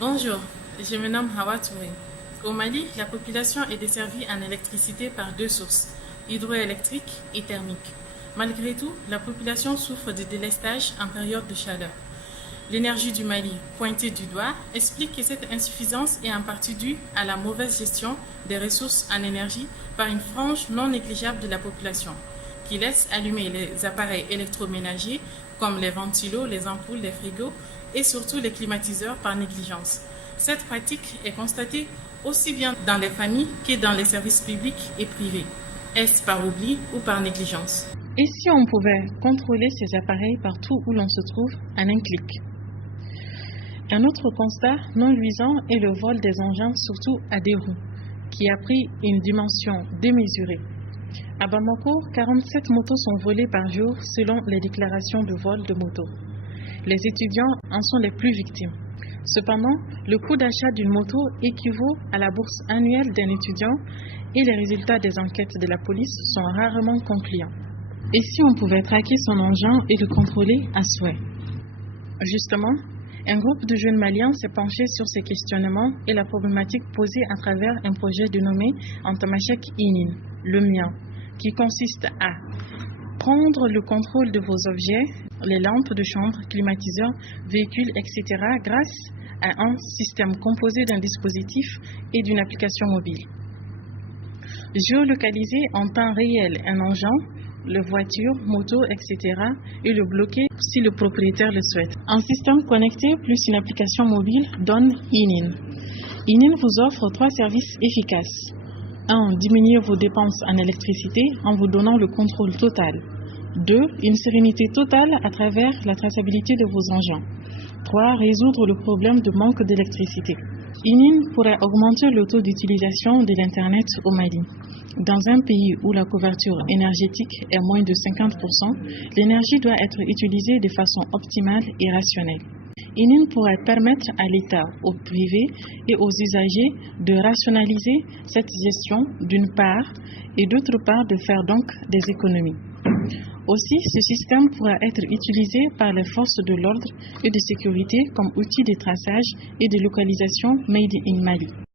Bonjour, je me nomme Hawa Touré. Au Mali, la population est desservie en électricité par deux sources, hydroélectrique et thermique. Malgré tout, la population souffre de délestage en période de chaleur. L'énergie du Mali, pointée du doigt, explique que cette insuffisance est en partie due à la mauvaise gestion des ressources en énergie par une frange non négligeable de la population, qui laisse allumer les appareils électroménagers comme les ventilos, les ampoules, les frigos et surtout les climatiseurs par négligence. Cette pratique est constatée aussi bien dans les familles que dans les services publics et privés. Est-ce par oubli ou par négligence? Et si on pouvait contrôler ces appareils partout où l'on se trouve en un clic? Un autre constat non luisant est le vol des engins, surtout à deux roues, qui a pris une dimension démesurée. À Bamako, 47 motos sont volées par jour selon les déclarations de vol de motos. Les étudiants en sont les plus victimes. Cependant, le coût d'achat d'une moto équivaut à la bourse annuelle d'un étudiant et les résultats des enquêtes de la police sont rarement concluants. Et si on pouvait traquer son engin et le contrôler à souhait? Justement, un groupe de jeunes Maliens s'est penché sur ces questionnements et la problématique posée à travers un projet dénommé Antamachek Inin, le mien, qui consiste à prendre le contrôle de vos objets, les lampes de chambre, climatiseurs, véhicules, etc. grâce à un système composé d'un dispositif et d'une application mobile. Géolocaliser en temps réel un engin, les voitures, motos, etc. et le bloquer si le propriétaire le souhaite. Un système connecté plus une application mobile donne Inin. Inin vous offre 3 services efficaces. 1. Diminuer vos dépenses en électricité en vous donnant le contrôle total. 2. Une sérénité totale à travers la traçabilité de vos engins. 3. Résoudre le problème de manque d'électricité. Inin pourrait augmenter le taux d'utilisation de l'Internet au Mali. Dans un pays où la couverture énergétique est moins de 50%, l'énergie doit être utilisée de façon optimale et rationnelle. Inin pourrait permettre à l'État, aux privés et aux usagers de rationaliser cette gestion d'une part et d'autre part de faire donc des économies. Aussi, ce système pourra être utilisé par les forces de l'ordre et de sécurité comme outil de traçage et de localisation made in Mali.